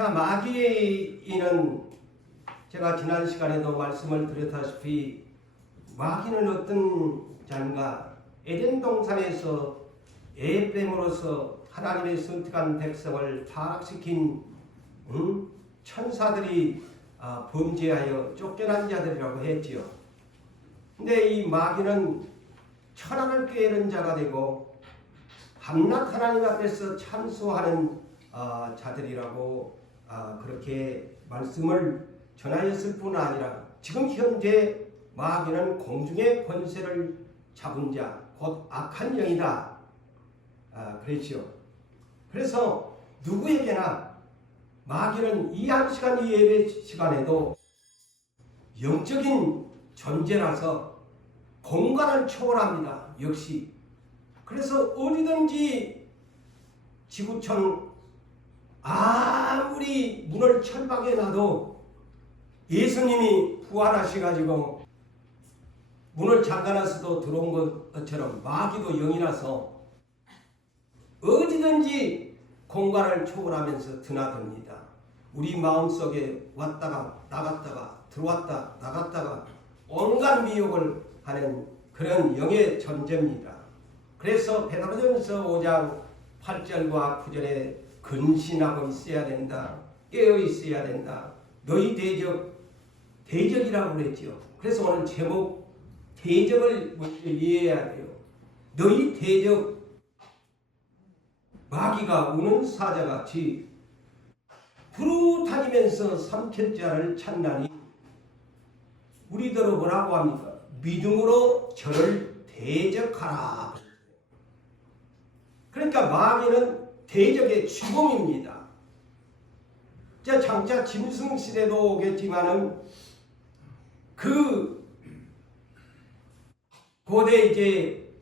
자, 마귀는 제가 지난 시간에도 말씀을 드렸다시피 마귀는 어떤 자인가? 에덴 동산에서 에뱀으로서 하나님의 선택한 백성을 타락시킨 천사들이 범죄하여 쫓겨난 자들이라고 했지요. 근데 이 마귀는 천하를 꾀는 자가 되고 밤낮 하나님 앞에서 찬송하는 자들이라고 그렇게 말씀을 전하였을 뿐 아니라 지금 현재 마귀는 공중의 권세를 잡은 자, 곧 악한 영이다. 그랬죠. 그래서 누구에게나 마귀는 이 한 시간 이 예배 시간에도 영적인 존재라서 공간을 초월합니다. 역시. 그래서 어디든지 지구촌 아무리 문을 철박해 놔도 예수님이 부활하셔가지고 문을 잠가놨어도 들어온 것처럼 마귀도 영이라서 어디든지 공간을 초월하면서 드나듭니다. 우리 마음속에 왔다가 나갔다가 들어왔다 나갔다가 온갖 미혹을 하는 그런 영의 존재입니다. 그래서 베드로전서 5장 8절과 9절에 근신하고 있어야 된다. 깨어 있어야 된다. 너희 대적이라고 그랬죠. 그래서 오늘 제목 대적을 먼저 이해해야 돼요. 너희 대적 마귀가 우는 사자같이 부르다니면서 삼킬자를 찾나니 우리더러 뭐라고 합니까? 믿음으로 저를 대적하라. 그러니까 마귀는 대적의 주범입니다. 장차 짐승시대도 오겠지만은 그 고대 이제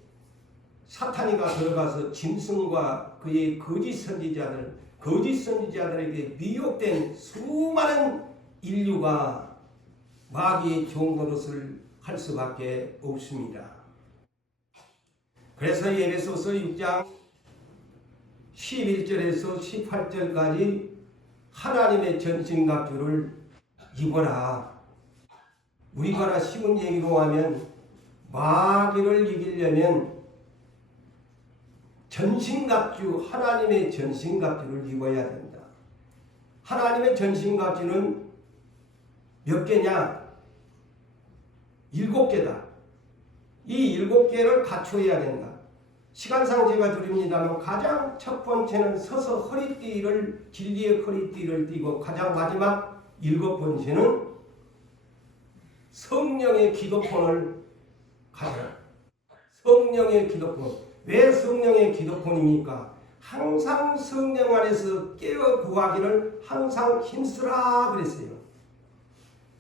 사탄이가 들어가서 짐승과 그의 거짓 선지자들에게 미혹된 수많은 인류가 마귀의 종노릇을 할 수밖에 없습니다. 그래서 에베소서 6장 11절에서 18절까지 하나님의 전신갑주를 입어라. 우리가 쉬운 얘기로 하면 마귀를 이기려면 전신갑주, 하나님의 전신갑주를 입어야 된다. 하나님의 전신갑주는 몇 개냐? 7개다. 이 7개를 갖춰야 된다. 시간상 제가 드립니다만 가장 첫 번째는 서서 허리띠를 진리의 허리띠를 띠고 가장 마지막 7번째는 성령의 기도폰을 가져라. 성령의 기도폰. 왜 성령의 기도폰입니까? 항상 성령 안에서 깨어 구하기를 항상 힘쓰라 그랬어요.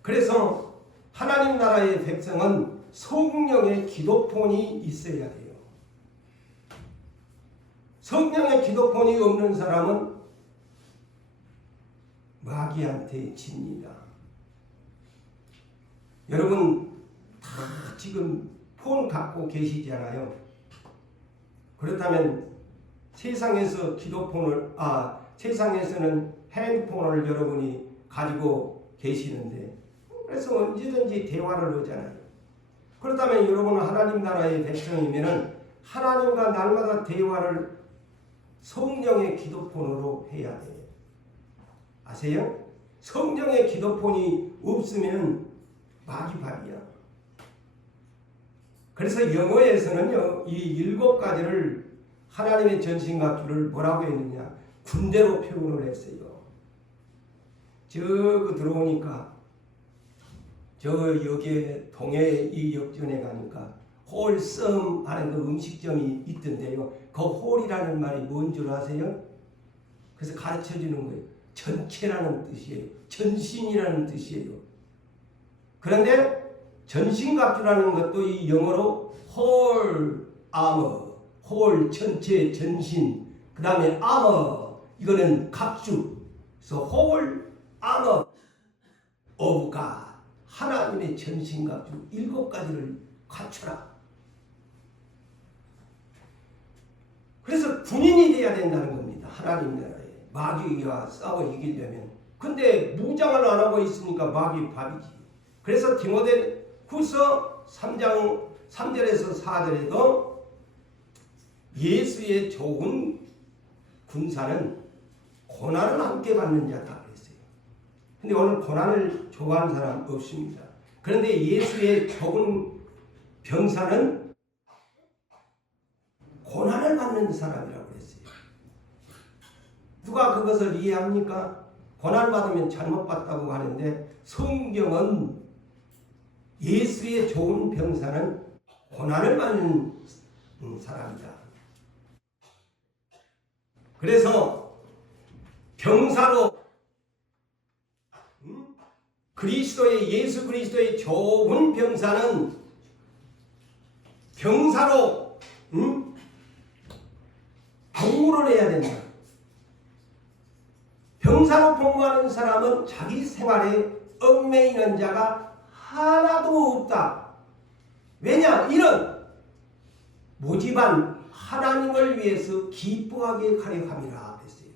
그래서 하나님 나라의 백성은 성령의 기도폰이 있어야 돼요. 성령의 기도폰이 없는 사람은 마귀한테 집니다. 여러분 다 지금 폰 갖고 계시잖아요. 그렇다면 세상에서 세상에서는 핸드폰을 여러분이 가지고 계시는데 그래서 언제든지 대화를 하잖아요. 그렇다면 여러분은 하나님 나라의 백성이면은 하나님과 날마다 대화를 성령의 기도폰으로 해야 돼요. 아세요? 성령의 기도폰이 없으면 마귀밥이야. 그래서 영어에서는요, 이 7가지를 하나님의 전신갑주를 뭐라고 했느냐? 군대로 표현을 했어요. 저거 들어오니까 여기에 동해 이 역전에 가니까 홀섬 하는 그 음식점이 있던데요. 그 홀이라는 말이 뭔 줄 아세요? 그래서 가르쳐 주는 거예요. 전체라는 뜻이에요. 전신이라는 뜻이에요. 그런데 전신갑주라는 것도 이 영어로 whole armor, whole 전체 전신, 그 다음에 armor 이거는 갑주. 그래서 whole armor of God, 하나님의 전신갑주 7가지를 갖춰라. 그래서 군인이 되어야 된다는 겁니다. 하나님 나라에 마귀와 싸워 이기려면 근데 무장을 안 하고 있으니까 마귀 밥이지. 그래서 디모데후서 3장 3절에서 4절에도 예수의 좋은 군사는 고난을 함께 받는 자다 그랬어요. 근데 오늘 고난을 좋아하는 사람 없습니다. 그런데 예수의 좋은 병사는 고난을 받는 사람이라고 그랬어요. 누가 그것을 이해합니까? 고난을 받으면 잘못 받다고 하는데 성경은 예수의 좋은 병사는 고난을 받는 사람이다. 그래서 병사로 예수 그리스도의 좋은 병사는 병사로 복무를 해야 된다. 병사로 복무하는 사람은 자기 생활에 얽매이는 자가 하나도 없다. 왜냐? 이는 모집한 하나님을 위해서 기뻐하게 하려 함이라 했어요.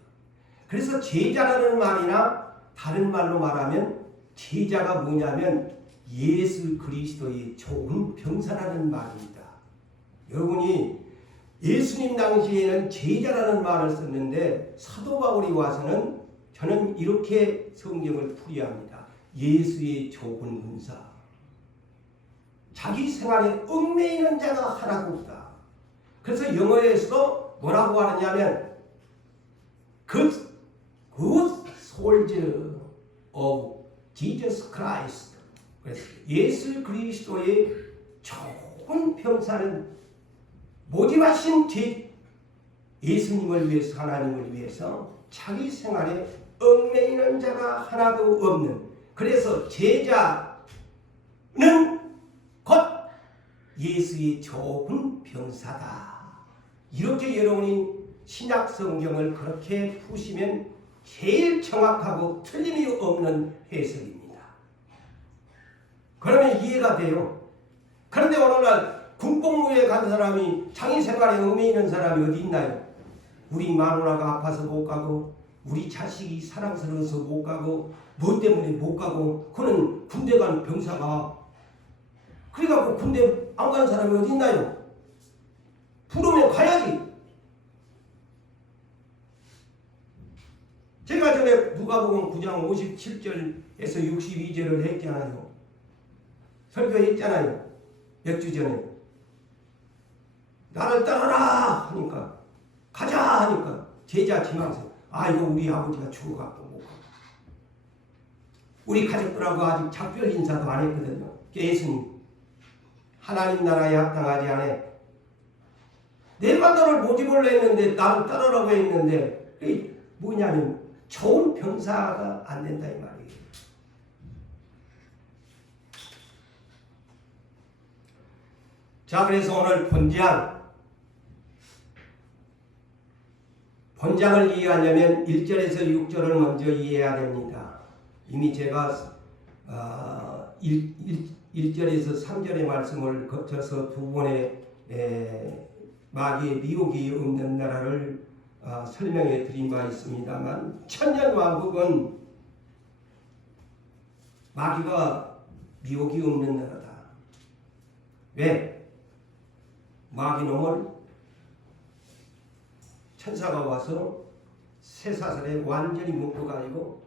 그래서 제자라는 말이나 다른 말로 말하면 제자가 뭐냐면 예수 그리스도의 좋은 병사라는 말입니다. 여러분이 예수님 당시에는 제자라는 말을 썼는데 사도 바울이 와서는 저는 이렇게 성경을 풀이합니다. 예수의 좋은 군사. 자기 생활에 얽매이는 자가 하나도 없다. 그래서 영어에서도 뭐라고 하느냐면 good soldier of Jesus Christ. 그래서 예수 그리스도의 좋은 병사는 모집하신 예수님을 위해서 하나님을 위해서 자기 생활에 얽매이는 자가 하나도 없는, 그래서 제자는 곧 예수의 좋은 병사다. 이렇게 여러분이 신약 성경을 그렇게 푸시면 제일 정확하고 틀림이 없는 해석입니다. 그러면 이해가 돼요. 그런데 오늘날 군복무에 간 사람이 자기 생활에 얽매이는 사람이 어디 있나요? 우리 마누라가 아파서 못 가고, 우리 자식이 사랑스러워서 못 가고, 뭐 때문에 못 가고, 그는 군대 간 병사가. 그래갖고 군대 안 간 사람이 어디 있나요? 부르면 가야지. 제가 전에 누가복음 9장 57절에서 62절을 했잖아요. 설교했잖아요. 몇 주 전에. 나를 따라라 하니까, 가자 하니까 제자 지망생, 이거 우리 아버지가 죽어갖고 못 가. 우리 가족들하고 아직 작별 인사도 안 했거든요. 예수님, 하나님 나라에 합당하지 않아. 내가 너를 모집을 했는데 나를 따르라고 했는데, 그게 뭐냐면 좋은 병사가 안 된다 이 말이에요. 자, 그래서 오늘 본장을 이해하려면 1절에서 6절을 먼저 이해해야 됩니다. 이미 제가 1절에서 3절의 말씀을 거쳐서 두 번의 마귀의 미혹이 없는 나라를 설명해 드린 바 있습니다만, 천년왕국은 마귀가 미혹이 없는 나라다. 왜? 마귀놈을 천사가 와서 쇠사슬에 완전히 묶어가지고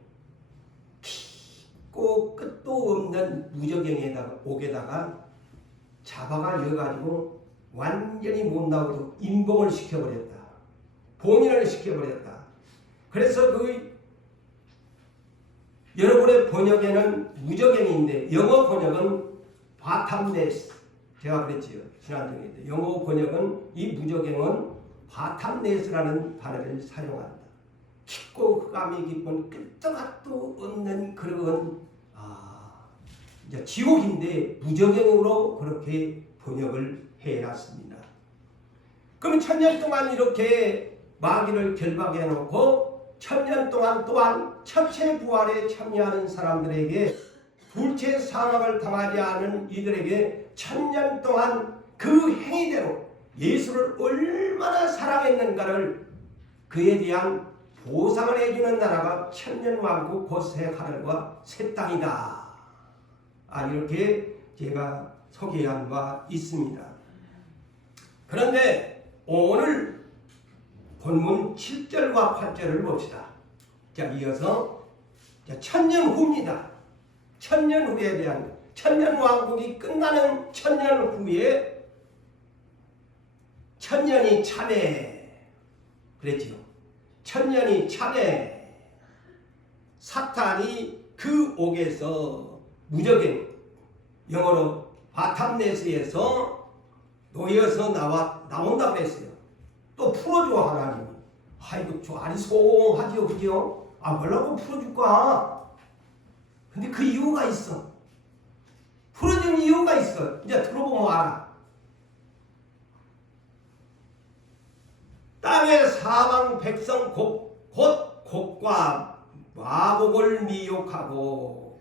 깊고 끝도 없는 무저갱에다가 옥에다가 잡아가 이어가지고 완전히 못 나오도록 임봉을 시켜버렸다. 봉인을 시켜버렸다. 그래서 여러분의 번역에는 무저갱인데 영어 번역은 바탐네스. 제가 그랬지요. 지난주에 영어 번역은 이 무저갱은 바탐네스라는 단어를 사용한다. 깊고 흑암이 깊은 끄떡도 없는 그런 이제 지옥인데 무저갱으로 그렇게 번역을 해놨습니다. 그럼 1000년 동안 이렇게 마귀를 결박해 놓고 1000년 동안 또한 첫째 부활에 참여하는 사람들에게 둘째 사망을 당하지 않은 이들에게 1000년 동안 그 행위대로 예수를 얼마나 사랑했는가를 그에 대한 보상을 해주는 나라가 천년왕국 곧 새 하늘과 새 땅이다. 이렇게 제가 소개한 바 있습니다. 그런데 오늘 본문 7절과 8절을 봅시다. 자, 이어서 천년 후입니다. 천년 후에 대한 천년왕국이 끝나는 천년 후에 천년이 차례 그랬지요. 천년이 차례. 사탄이 그 옥에서 무적행 영어로 바탐네스에서 놓여서 나온다 그랬어요. 또 풀어줘 하나님이. 아이고 저 아리송하지요, 그죠? 뭐라고 풀어줄까? 근데 그 이유가 있어. 풀어주는 이유가 있어. 이제 들어보면 알아. 땅의 사방 백성 곧 곡과 마곡을 미혹하고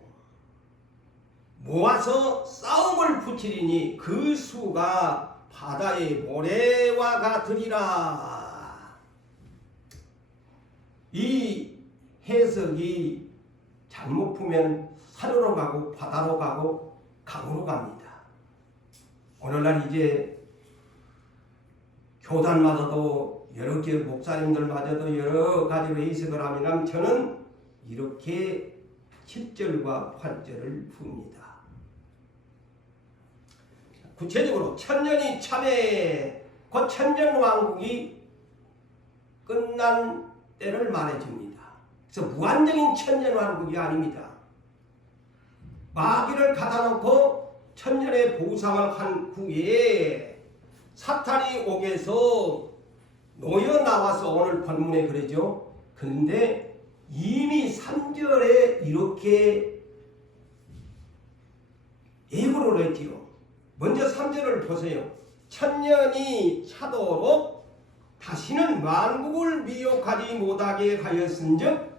모아서 싸움을 붙이리니 그 수가 바다의 모래와 같으리라. 이 해석이 잘못 보면 산으로 가고 바다로 가고 강으로 갑니다. 오늘날 이제 교단마다도 여러 개 목사님들마저도 여러 가지로 해석을 하면 저는 이렇게 7절과 8절을 풉니다. 구체적으로 천년이 참에 곧 천년왕국이 끝난 때를 말해줍니다. 그래서 무한적인 천년왕국이 아닙니다. 마귀를 가다놓고 천년의 보상을 한 후에 사탄이 옥에서 놓여 나와서 오늘 본문에 그러죠. 그런데 이미 3절에 이렇게 예고를 했지요. 먼저 3절을 보세요. 천년이 차도록 다시는 만국을 미혹하지 못하게 하였은즉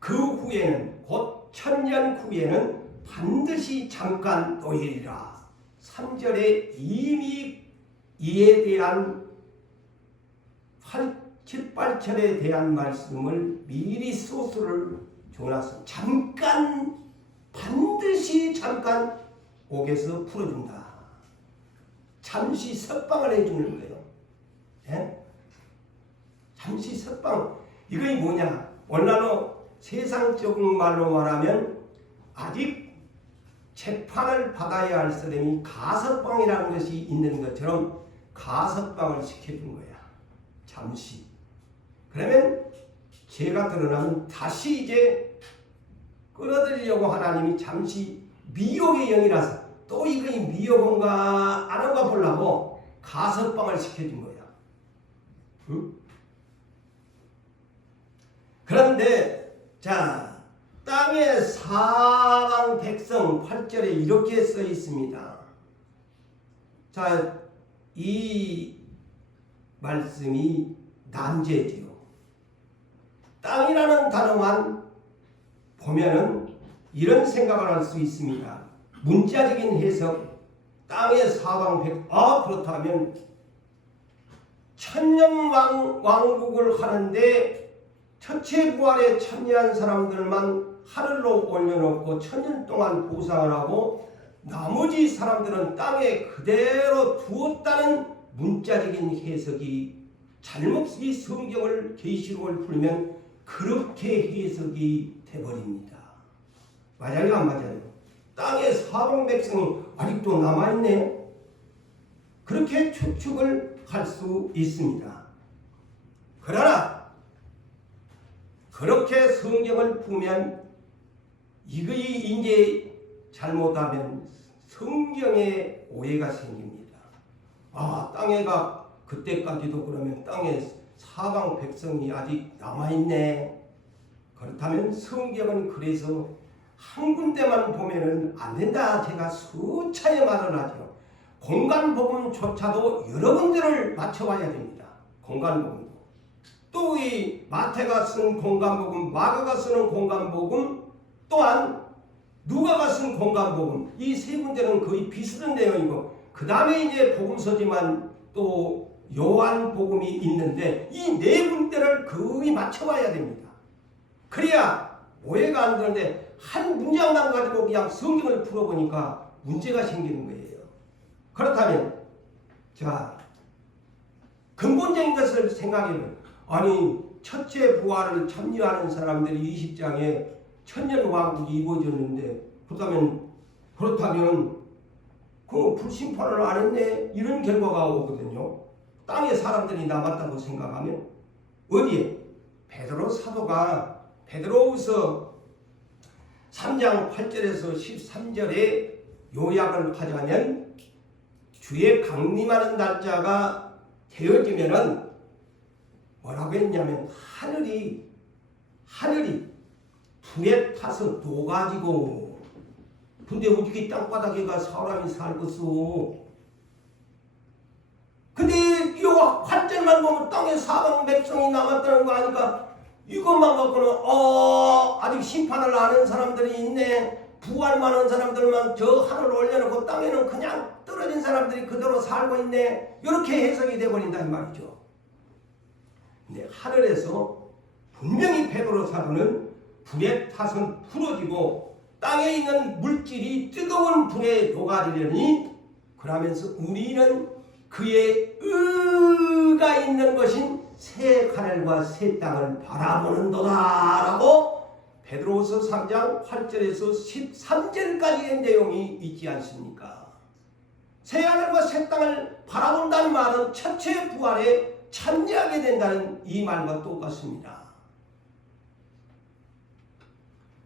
그 후에는 곧 천년 후에는 반드시 잠깐 놓이리라. 3절에 이미 이에 대한 7, 8절에 대한 말씀을 미리 소스를 줘놨어. 잠깐, 반드시 잠깐 옥에서 풀어준다. 잠시 석방을 해주는 거예요. 예? 잠시 석방. 이게 뭐냐? 오늘날로 세상적인 말로 말하면 아직 재판을 받아야 할 사람이 가석방이라는 것이 있는 것처럼 가석방을 시켜준 거야. 잠시. 그러면 죄가 드러나면 다시 이제 끌어들이려고 하나님이 잠시 미혹의 영이라서 또 이거 미혹인가 안 한가 보려고 가석방을 시켜준 거야. 응? 그런데 자, 땅의 사방 백성 8절에 이렇게 써 있습니다. 자, 이 말씀이 난제지요. 땅이라는 단어만 보면은 이런 생각을 할 수 있습니다. 문자적인 해석, 땅의 사방 그렇다면 천년왕국을 하는데 첫째 부활에 참여한 사람들만 하늘로 올려놓고 천년 동안 보상을 하고 나머지 사람들은 땅에 그대로 두었다는 문자적인 해석이 잘못 이 성경을 계시록을 풀면 그렇게 해석이 돼버립니다. 맞아요, 안 맞아요? 땅의 사방 백성이 아직도 남아있네. 그렇게 추측을 할 수 있습니다. 그러나 그렇게 성경을 보면 이것이 이제 잘못하면 성경에 오해가 생깁니다. 땅에가 그때까지도 그러면 땅에 사방 백성이 아직 남아있네. 그렇다면 성경은 그래서 한 군데만 보면은 안 된다. 제가 수차례 말을 하죠. 공간복음조차도 여러 군데를 맞춰봐야 됩니다. 공간복음도. 또 이 마태가 쓴 공간복음, 마가가 쓰는 공간복음, 또한 누가가 쓴 공간복음, 이 세 군데는 거의 비슷한 내용이고 그 다음에 이제 복음서지만 또 요한복음이 있는데 이 네 군데를 거의 맞춰봐야 됩니다. 그래야 오해가 안 되는데 한 문장만 가지고 그냥 성경을 풀어보니까 문제가 생기는 거예요. 그렇다면 자 근본적인 것을 생각해보면 아니 첫째 부활을 참여하는 사람들이 20장에 천년왕국이 이루어졌는데 그렇다면 그 불심판을 안 했네 이런 결과가 오거든요. 땅에 사람들이 남았다고 생각하면 어디에? 베드로 사도가 베드로후서 3장 8절에서 13절에 요약을 하자면 주의 강림하는 날짜가 되어지면은 뭐라고 했냐면 하늘이 불에 타서 녹아지고 근데 어떻게 땅바닥에가 사람이 살겠어? 근데 이 환절만 보면 땅에 사방 백성이 남았다는 거 아니까 이것만 갖고는 아직 심판을 아는 사람들이 있네. 부활만 하는 사람들만 저 하늘 올려놓고 땅에는 그냥 떨어진 사람들이 그대로 살고 있네. 이렇게 해석이 돼버린다 이 말이죠. 근데 하늘에서 분명히 베드로 사도는 불에 타서 풀어지고 땅에 있는 물질이 뜨거운 불에 녹아지려니 그러면서 우리는 그의 의가 있는 것인 새 하늘과 새 땅을 바라보는도다 라고 베드로후서 3장 8절에서 13절까지의 내용이 있지 않습니까? 새 하늘과 새 땅을 바라본다는 말은 첫째 부활에 참여하게 된다는 이 말과 똑같습니다.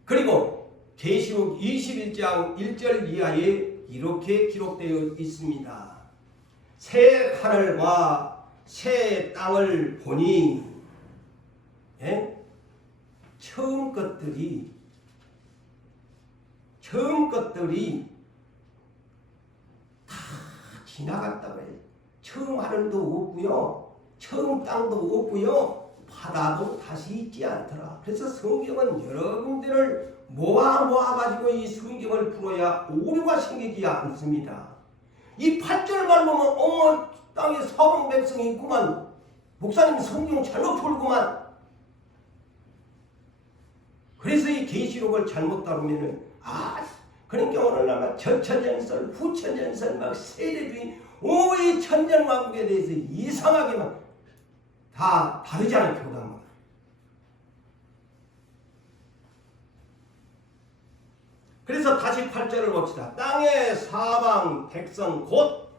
그리고 계시록 21장 1절 이하에 이렇게 기록되어 있습니다. 새 하늘과 새 땅을 보니 처음 것들이 다 지나갔다고 해요. 처음 하늘도 없고요. 처음 땅도 없고요. 바다도 다시 있지 않더라. 그래서 성경은 여러분들을 모아가지고 이 성경을 풀어야 오류가 생기지 않습니다. 이 8절만 보면 땅에 사방 백성이 있구만. 목사님 성경 잘못 풀구만. 그래서 이 계시록을 잘못 다루면은 그러니까 오늘날 전천전설, 후천전설 막 세대주의 이 천년왕국에 대해서 이상하게 막 다 다르잖아요. 교단마다. 그래서 다시 8절을 봅시다. 땅의 사방 백성 곧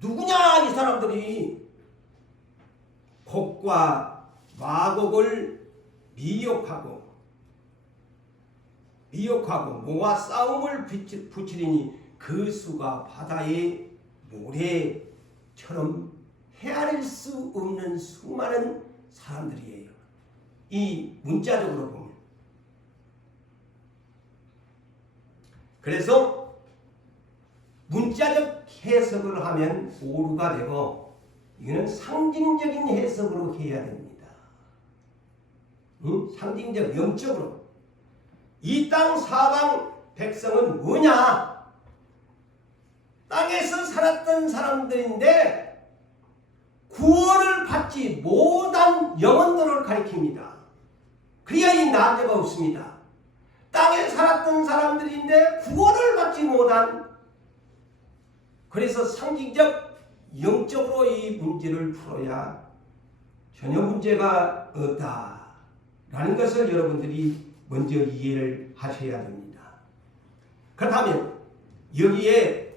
누구냐 이 사람들이 곡과 마곡을 미혹하고 모아 싸움을 붙이리니 그 수가 바다의 모래처럼 헤아릴 수 없는 수많은 사람들이에요. 이 문자적으로 보면. 그래서 문자적 해석을 하면 오류가 되고 이거는 상징적인 해석으로 해야 됩니다. 상징적, 영적으로. 이 땅 사방 백성은 뭐냐? 땅에서 살았던 사람들인데 구원을 받지 못한 영혼들을 가리킵니다. 그래야 이 난제가 없습니다. 땅에 살았던 사람들인데 구원을 받지 못한, 그래서 상징적 영적으로 이 문제를 풀어야 전혀 문제가 없다라는 것을 여러분들이 먼저 이해를 하셔야 됩니다. 그렇다면 여기에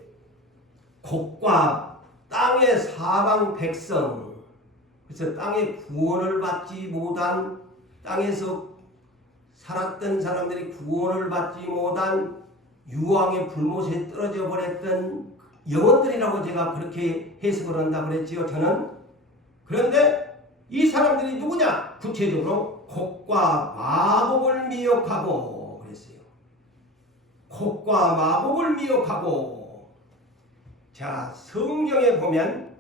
곡과 땅의 사방 백성, 그래서 땅에 구원을 받지 못한, 땅에서 살았던 사람들이 구원을 받지 못한 유황의 불못에 떨어져 버렸던 영혼들이라고 제가 그렇게 해석을 한다고 그랬지요, 저는. 그런데 이 사람들이 누구냐? 구체적으로 곡과 마곡을 미혹하고 그랬어요. 곡과 마곡을 미혹하고. 자, 성경에 보면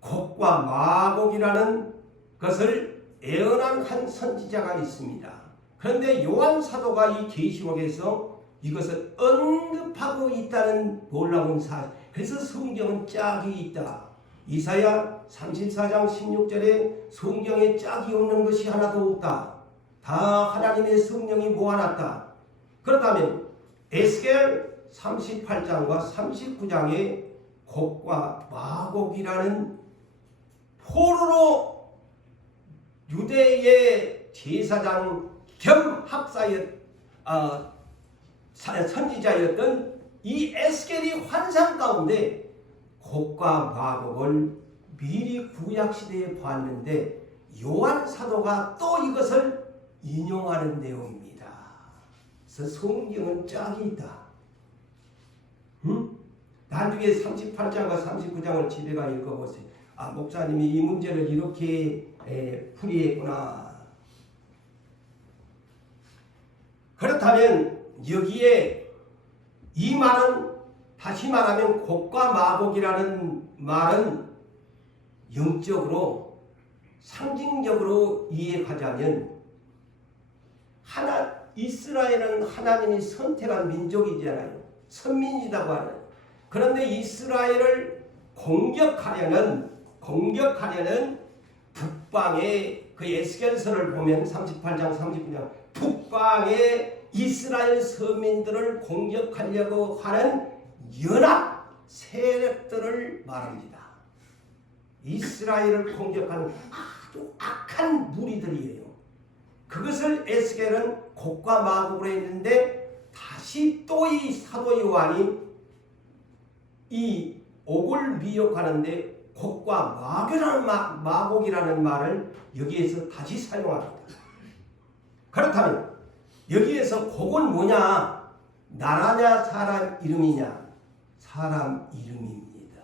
곡과 마곡이라는 것을 예언한 한 선지자가 있습니다. 그런데 요한 사도가 이 계시록에서 이것을 언급하고 있다는 놀라운 사실, 그래서 성경은 짝이 있다. 이사야 34장 16절에 성경에 짝이 없는 것이 하나도 없다. 다 하나님의 성령이 모아놨다. 그렇다면 에스겔 38장과 39장에 곡과 마곡이라는 포로로 유대의 제사장 겸 선지자였던 이 에스겔이 환상 가운데 곡과 마곡을 미리 구약시대에 보았는데 요한 사도가 또 이것을 인용하는 내용입니다. 그래서 성경은 짝이 있다. 나중에 38장과 39장을 집에가 읽어보세요. 아, 목사님이 이 문제를 이렇게 풀이했구나. 그렇다면 여기에 이 말은 다시 말하면 곡과 마곡이라는 말은 영적으로 상징적으로 이해하자면 이스라엘은 하나님이 선택한 민족이잖아요. 선민이라고 하는. 그런데 이스라엘을 공격하려는 북방의 그 에스겔서를 보면 38장 39장 북방의 이스라엘 서민들을 공격하려고 하는 연합 세력들을 말합니다. 이스라엘을 공격하는 아주 악한 무리들이에요. 그것을 에스겔은 곡과 마곡으로 했는데 다시 또 이 사도 요한이 이 옥을 미혹하는데 곡과 마곡이라는 말을 여기에서 다시 사용합니다. 그렇다면 여기에서 곡은 뭐냐? 나라냐 사람 이름이냐? 사람 이름입니다.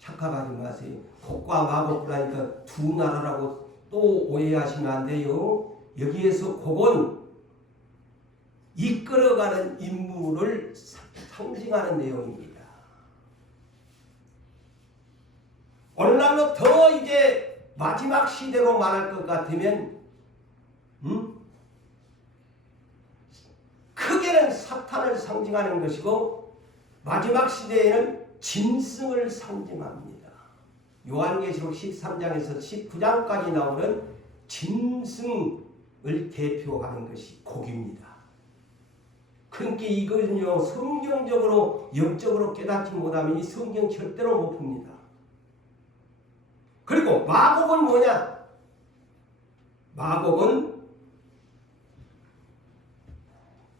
착각하지 마세요. 곡과 마곡이라니까 두 나라라고 또 오해하시면 안 돼요. 여기에서 곡은 이끌어가는 인물을 상징하는 내용입니다. 오늘날로 더 이제 마지막 시대로 말할 것 같으면 크게는 사탄을 상징하는 것이고 마지막 시대에는 짐승을 상징합니다. 요한계시록 13장에서 19장까지 나오는 짐승을 대표하는 것이 곡입니다. 그러니까 이것은요 성경적으로 영적으로 깨닫지 못하면 이 성경 절대로 못 풉니다. 그리고 마곡은 뭐냐? 마곡은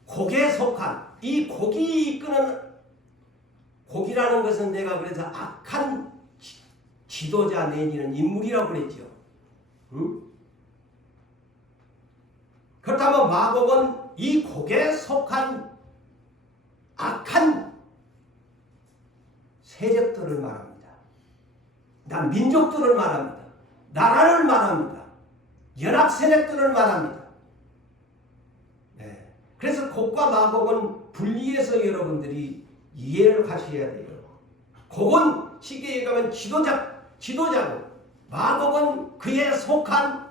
곡에 속한 이 곡이 이끄는 곡이라는 것은 내가 그래서 악한 지도자 내지는 인물이라고 그랬죠. 그렇다면 마곡은 이 곡에 속한 악한 세력들을 말합니다. 민족들을 말합니다. 나라를 말합니다. 연합 세력들을 말합니다. 네. 그래서 곡과 마곡은 분리해서 여러분들이 이해를 하셔야 돼요. 곡은 쉽게 얘기하면 지도자고 마곡은 그에 속한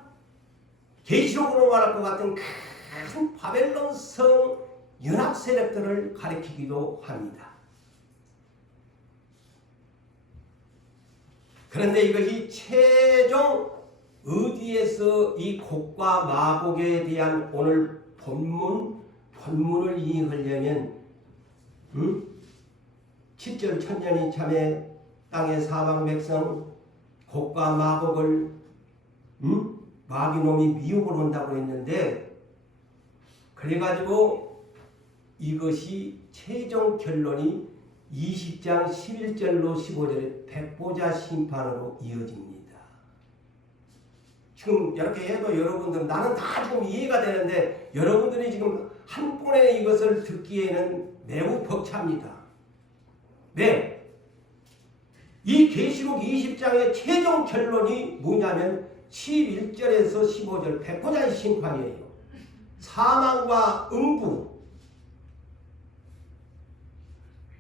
계시록으로 말할 것 같은 큰 바벨론 성 연합 세력들을 가리키기도 합니다. 그런데 이것이 최종 어디에서 이 곡과 마곡에 대한 오늘 본문을 이해하려면 7절 천년이 참에 땅의 사방 백성 곡과 마곡을 마귀놈이 미혹을 온다고 했는데 그래가지고 이것이 최종 결론이 20장 11절로 15절에 백보자 심판으로 이어집니다. 지금 이렇게 해도 여러분들 나는 다 지금 이해가 되는데 여러분들이 지금 한 번에 이것을 듣기에는 매우 벅찹니다. 네, 이 계시록 20장의 최종 결론이 뭐냐면 11절에서 15절 백보자의 심판이에요. 사망과 음부,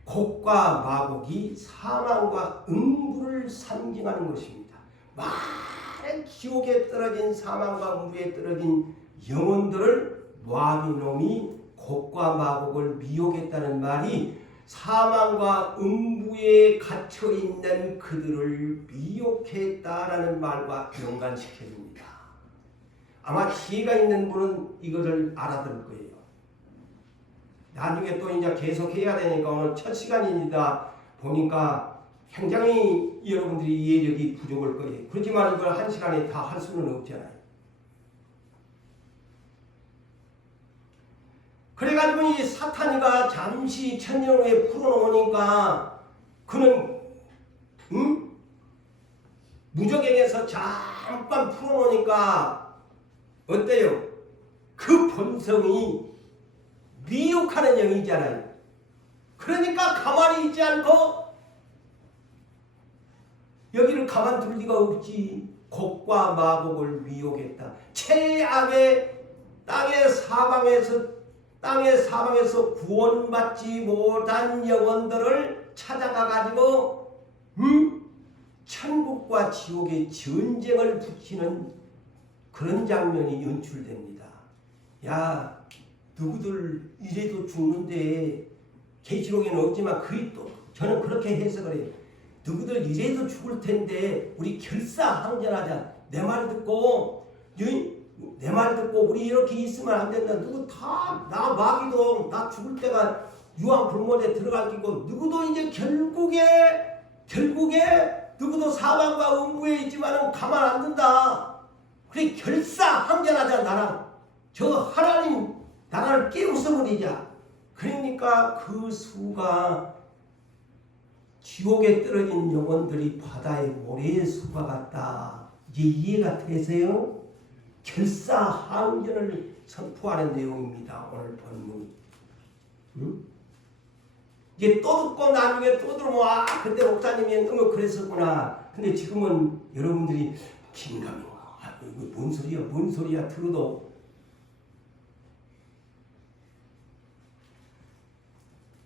곡과 마곡이 사망과 음부를 상징하는 것입니다. 많은 지옥에 떨어진 사망과 음부에 떨어진 영혼들을 마귀놈이 곡과 마곡을 미혹했다는 말이 사망과 음부에 갇혀 있는 그들을 미혹했다라는 말과 연관시켜줍니다. 아마 지혜가 있는 분은 이것을 알아들 거예요. 나중에 또 이제 계속 해야 되니까 오늘 첫 시간이다 보니까 굉장히 여러분들이 이해력이 부족할 거예요. 그렇지만 이걸 한 시간에 다 할 수는 없잖아요. 그래가지고 이 사탄이가 잠시 천년 후에 풀어놓으니까 그는 무적행에서 잠깐 풀어놓으니까 어때요? 그 본성이 미혹하는 영이잖아요. 그러니까 가만히 있지 않고 여기를 가만둘 리가 없지. 곡과 마곡을 미혹했다. 최악의 땅의 사방에서 구원받지 못한 영혼들을 찾아가가지고 천국과 지옥의 전쟁을 붙이는 그런 장면이 연출됩니다. 야, 누구들 이래도 죽는데 계시록에는 없지만 또 저는 그렇게 해석을 해요. 누구들 이래도 죽을 텐데 우리 결사항전하자. 내 말 듣고 우리 이렇게 있으면 안 된다. 누구 다 나 마귀도 나 죽을 때가 유황 불못에 들어갈 끼고 누구도 이제 결국에 누구도 사방과 음부에 있지만은 가만 안 둔다. 그래 결사항전하자. 나랑 저 하나님 나라를 깨우쳐버리자. 그러니까 그 수가 지옥에 떨어진 영혼들이 바다의 모래의 수가 같다. 이제 이해가 되세요? 결사항전을 선포하는 내용입니다. 오늘 본문이. 이게 또 듣고 나중에 또 들으면 그때 목사님이 너무 그랬었구나. 근데 지금은 여러분들이 긴가민가 이거 뭔 소리야 들어도.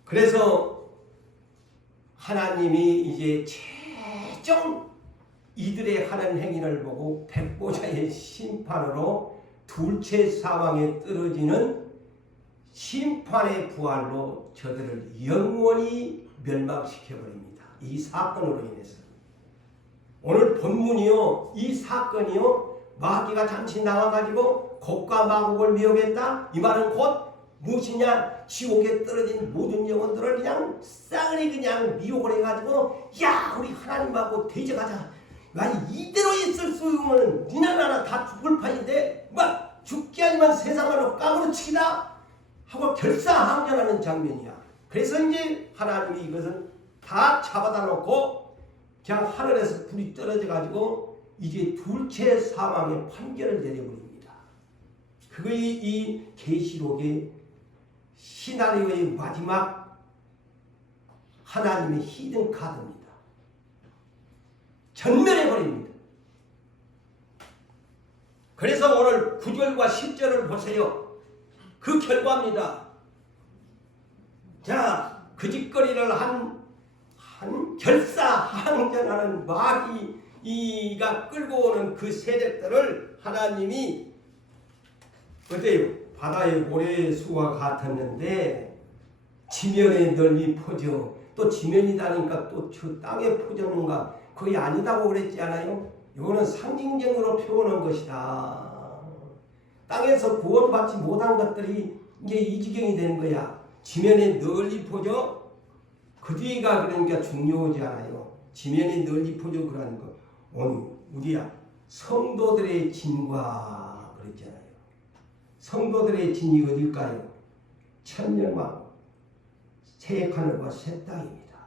그래서 하나님이 이제 최종 이들의 하는 행위를 보고 백보자의 심판으로 둘째 사망에 떨어지는 심판의 부활로 저들을 영원히 멸망시켜버립니다. 이 사건으로 인해서. 오늘 본문이요. 이 사건이요. 마귀가 잠시 나와가지고 곡과 마곡을 미혹했다. 이 말은 곧 무엇이냐? 지옥에 떨어진 모든 영혼들을 그냥 싸그리 그냥 미혹을 해가지고 야 우리 하나님하고 대적하자. 아니 이대로 있을 수 없으면 니나 나나 다 죽을 판인데 막 죽기 아니면 세상으로 까무러치기다 하고 결사항전하는 장면이야. 그래서 이제 하나님이 이것은 다 잡아다 놓고 그냥 하늘에서 불이 떨어져가지고 이제 둘째 사망의 판결을 내려버립니다. 그게 이 계시록의 시나리오의 마지막 하나님의 히든 카드입니다. 전멸해버립니다. 그래서 오늘 9절과 10절을 보세요. 그 결과입니다. 자, 그 짓거리를 한 결사항전하는 마귀가 끌고 오는 그 세력들을 하나님이 어때요? 바다의 모래의 수와 같았는데 지면에 널리 퍼져. 또 지면이다니까 또 저 땅에 퍼졌는가? 그게 아니다고 그랬지 않아요? 이거는 상징적으로 표현한 것이다. 땅에서 구원받지 못한 것들이 이제 이 지경이 되는 거야. 지면에 널리 퍼져. 그 뒤가 그러니까 중요하지 않아요. 지면에 널리 퍼져 그러는 거. 오늘 우리야 성도들의 진과 그랬잖아요. 성도들의 진이 어딜까요? 천년왕 새 하늘과 새 땅입니다.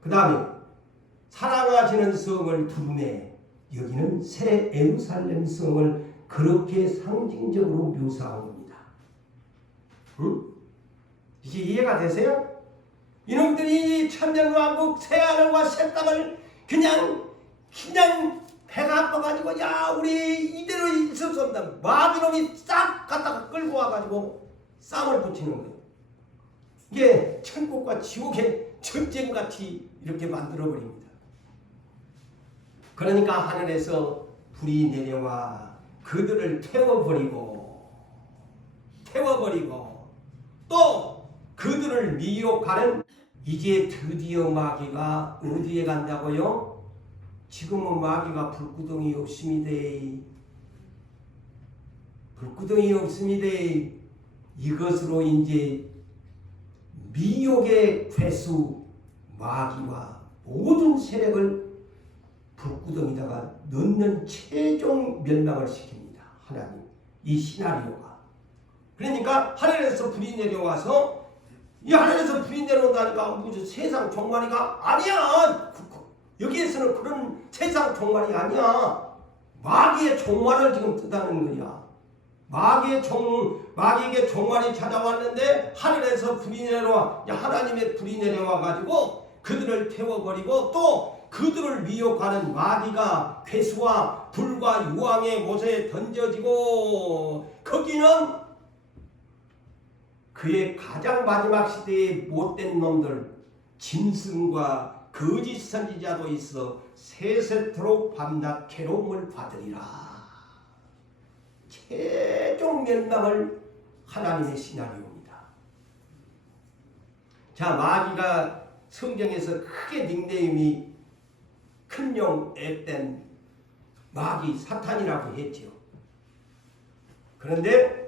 그 다음에 사랑하시는 성을 두루매 여기는 새 예루살렘 성을 그렇게 상징적으로 묘사한 겁니다. 이게 이해가 되세요? 이놈들이 천년왕국 새 하늘과 새 땅을 그냥 배가 아파가지고 야 우리 이대로 있을 수 없다. 마귀놈이 싹 갖다가 끌고 와가지고 싸움을 붙이는 거예요. 이게 천국과 지옥의 전쟁같이 이렇게 만들어버립니다. 그러니까 하늘에서 불이 내려와 그들을 태워버리고 또 그들을 미혹하는 이제 드디어 마귀가 어디에 간다고요? 지금은 마귀가 불구덩이 없습니다. 불구덩이 없습니다. 이것으로 이제 미혹의 괴수 마귀와 모든 세력을 불구덩이다가 넣는 최종 멸망을 시킵니다. 하나님 이 시나리오가. 그러니까 하늘에서 불이 내려와서 이 하늘에서 불이 내려온다니까 무슨 세상 종말이가 아니야. 여기에서는 그런 세상 종말이 아니야. 마귀의 종말을 지금 뜻하는 거야. 마귀에게 종말이 찾아왔는데 하늘에서 불이 내려와, 하나님의 불이 내려와 가지고 그들을 태워버리고 또 그들을 미혹하는 마귀가 괴수와 불과 유황의 못에 던져지고 거기는 그의 가장 마지막 시대의 못된 놈들 짐승과 거짓 선지자도 있어 세세토록 밤낮 괴로움을 받으리라. 최종 멸망을 하나님의 시나리오입니다. 자, 마귀가 성경에서 크게 닉네임이 큰용 앳된 마귀 사탄이라고 했지요. 그런데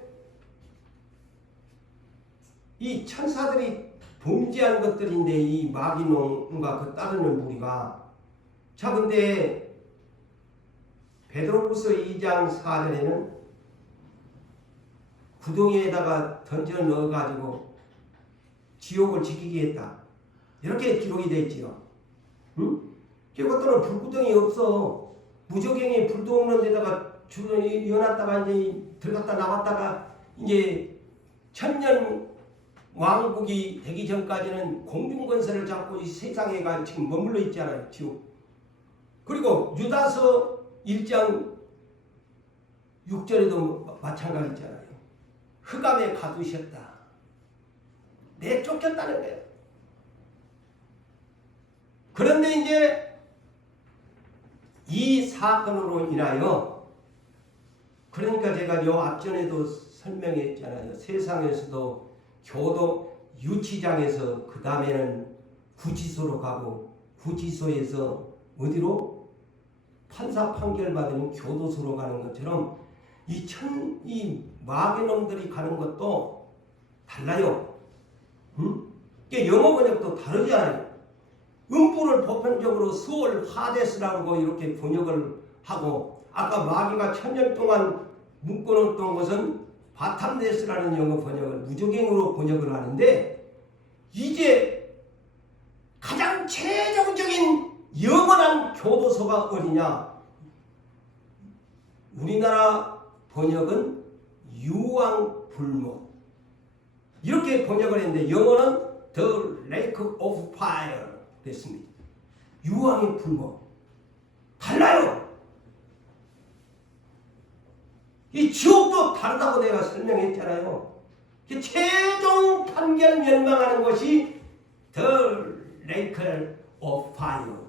이 천사들이 범죄한 것들인데 이 마귀놈과 그 따르는 무리가, 자 근데 베드로후서 2장 4절에는 구덩이에다가 던져 넣어가지고 지옥을 지키게 했다. 이렇게 기록이 되어 있지요. 응? 그것들은 불구덩이 없어. 무적행이 불도 없는 데다가 줄을 여놨다가 이제 들어갔다 나왔다가 이제 천년 왕국이 되기 전까지는 공중권세를 잡고 이 세상에가 지금 머물러 있잖아요. 지옥. 그리고 유다서 1장 6절에도 마찬가지잖아요. 흑암에 가두셨다. 내쫓겼다는 거예요. 그런데 이제 이 사건으로 인하여, 그러니까 제가 요 앞전에도 설명했잖아요. 세상에서도 교도 유치장에서 그 다음에는 구치소로 가고 구치소에서 어디로? 판사 판결 받으면 교도소로 가는 것처럼 이 마귀놈들이 가는 것도 달라요. 응? 영어 번역도 다르잖아요. 음부를 보편적으로 스월 하데스라고 이렇게 번역을 하고, 아까 마귀가 1000년 동안 묶어놓던 것은 바탐데스라는 영어 번역을 무적행으로 번역을 하는데, 이제 가장 최종적인 영원한 교도소가 어디냐? 우리나라 번역은 유황불목 이렇게 번역을 했는데 영어는 The Lake of Fire 됐습니다. 유황의 불목. 달라요. 이 지옥도 다르다고 내가 설명했잖아요. 최종 판결 멸망하는 것이 The Lake of Fire.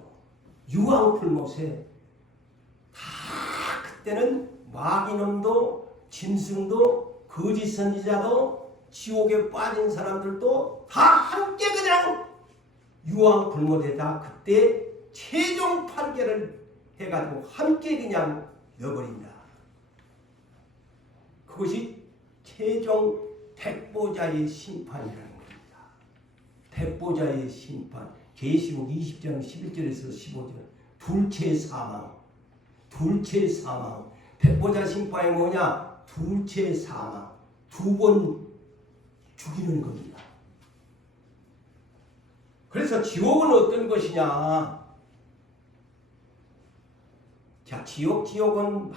유황 불못에 다 그때는 마귀놈도 짐승도 거짓 선지자도 지옥에 빠진 사람들도 다 함께 그냥 유황 불못에다 그때 최종 판결을 해가지고 함께 그냥 넣어버린다. 그것이 최종 백보자의 심판이라는 겁니다. 백보자의 심판. 계시록 20장 11절에서 15절. 둘째 사망. 둘째 사망. 백보자 심판이 뭐냐? 둘째 사망. 두 번 죽이는 겁니다. 그래서 지옥은 어떤 것이냐? 자, 지옥은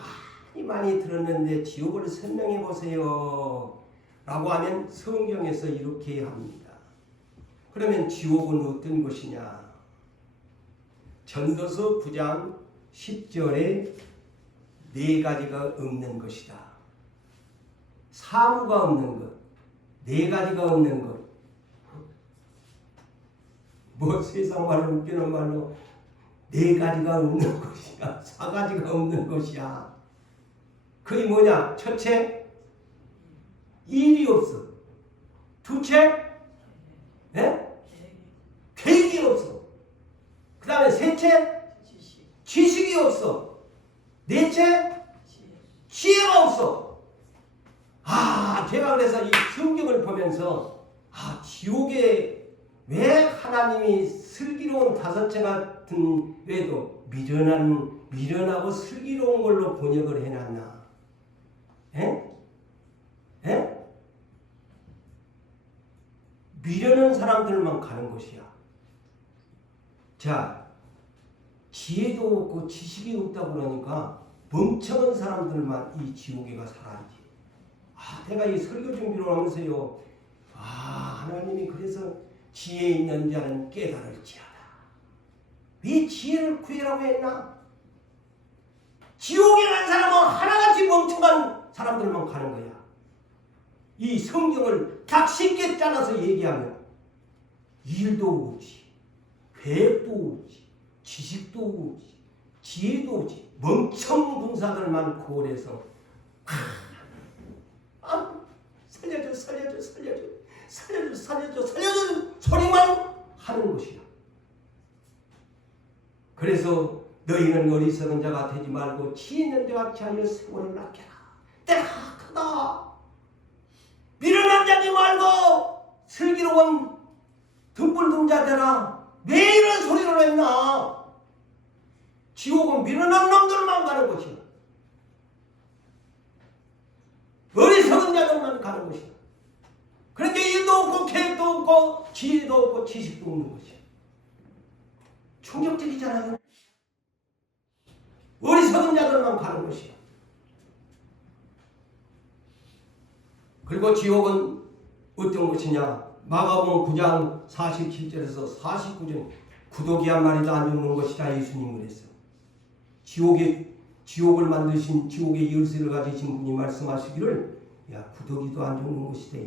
많이 들었는데 지옥을 설명해 보세요 라고 하면 성경에서 이렇게 합니다. 그러면 지옥은 어떤 것이냐? 전도서 9장 10절에 네 가지가 없는 것이다. 사무가 없는 것, 네 가지가 없는 것. 뭐 세상 말로 웃기는 말로 네 가지가 없는 것이야. 사 가지가 없는 것이야. 그게 뭐냐? 첫째, 일이 없어. 둘째, 넷째 지식이 없어. 넷째 지혜가 없어. 제가 그래서 이 성경을 보면서 지옥에 왜 하나님이 슬기로운 다섯째 같은 외에도 미련하고 슬기로운 걸로 번역을 해놨나? 미련한 사람들만 가는 곳이야. 자, 지혜도 없고 지식이 없다고 그러니까 멍청한 사람들만 이 지옥에 가서 살아야지. 내가 이 설교 준비를 하면서요. 하나님이 그래서 지혜 있는 자는 깨달을지어다. 왜 지혜를 구해라고 했나? 지옥에 간 사람은 하나같이 멍청한 사람들만 가는 거야. 이 성경을 딱 쉽게 잘라서 얘기하면 일도 오지, 계획도 오지, 지식도 오지, 지혜도 오지. 멍청군사들만 구원해서 살려줘 소리만 하는 것이야. 그래서 너희는 어리석은 자가 되지 말고 지혜 있는 자가 하여 세월을 낚여라. 때가 크다. 미련한 자지 말고 슬기로운 등불등자 되라. 왜 이런 소리를 했나? 지옥은 미련한 놈들만 가는 것이야. 어리석은 자들만 가는 것이야. 그러니까 일도 없고 계획도 없고 지혜도 없고 지식도 없는 것이야. 충격적이잖아요. 어리석은 자들만 가는 것이야. 그리고 지옥은 어떤 것이냐? 마가복음 9장 47절에서 49절 구더기 한 마리도 안 죽는 것이다 예수님 그랬어. 지옥을 만드신 지옥의 열쇠를 가지신 분이 말씀하시기를 구더기도 안 죽는 것이다.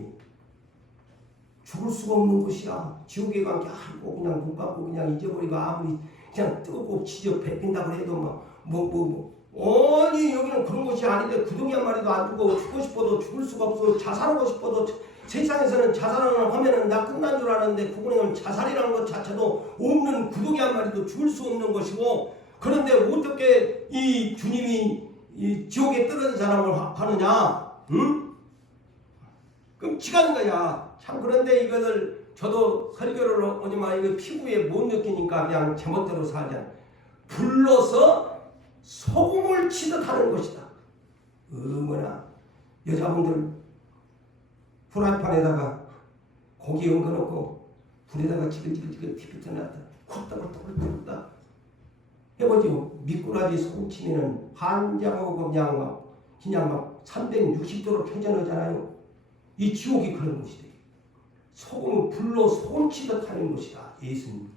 죽을 수가 없는 것이야. 지옥에 간 게 알고 그냥 눈 감고 그냥 잊어버리고 아무리 그냥 뜨겁고 지져 뱉긴다고 해도 아니 여기는 그런 것이 아닌데 구덩이 한 마리도 안 죽고 죽고 싶어도 죽을 수가 없어. 자살하고 싶어도 세상에서는 자살을 하면은 나 끝난 줄 아는데 그거는 자살이라는 것 자체도 없는 구덩이 한 마리도 죽을 수 없는 것이고 그런데 어떻게 이 주님이 이 지옥에 떨어진 사람을 하느냐? 응? 끔찍한 거야. 참 그런데 이것을 저도 설교를 오지만 이거 피부에 못 느끼니까 그냥 제멋대로 살자. 불러서 소금을 치듯 하는 것이다. 어머나 여자분들 프라이팬에다가 고기 얹어놓고 불에다가 지글지글 피부터놨다 훌떡훌떡 해보죠. 미꾸라지 소금 치면은 한장하고 그냥 막 360도로 펴져나잖아요. 이 지옥이 그런 것이다. 소금은 불로 소금 치듯 하는 것이다. 예수님.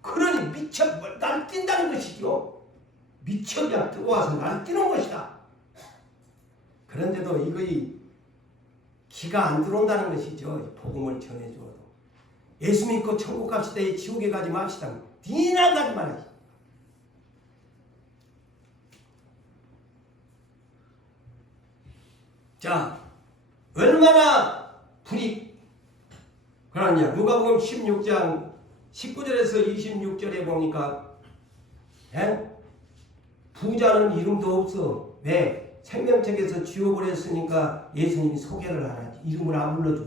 그러니 미쳐 날뛴다는 것이죠. 미쳐 그냥 뜨거워서 날뛰는 것이다. 그런데도 이거이 기가 안 들어온다는 것이죠. 복음을 전해줘도. 예수 믿고 천국 갑시다. 지옥에 가지 맙시다. 니나 가지 말아야지. 자, 얼마나 불이 그러냐. 누가복음 16장 19절에서 26절에 보니까 부자는 이름도 없어. 왜? 생명책에서 지옥을 했으니까 예수님이 소개를 안 하지. 이름을 안 불러줘.